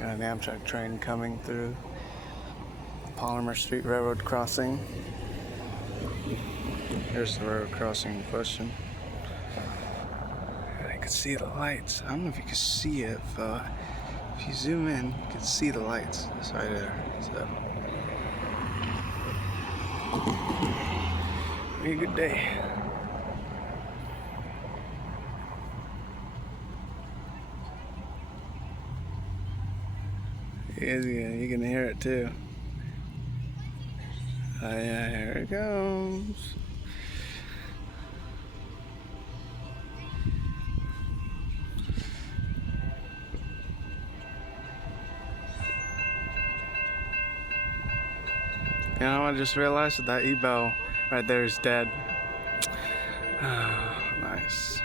Got an Amtrak train coming through Palmer Street Railroad crossing. Here's the railroad crossing in question. I can see the lights. I don't know if you can see it. If you zoom in, you can see the lights. It's right there. So, be a good day. You can hear it too. Oh yeah, here it comes. You know, I just realized that E-Bell right there is dead. Nice.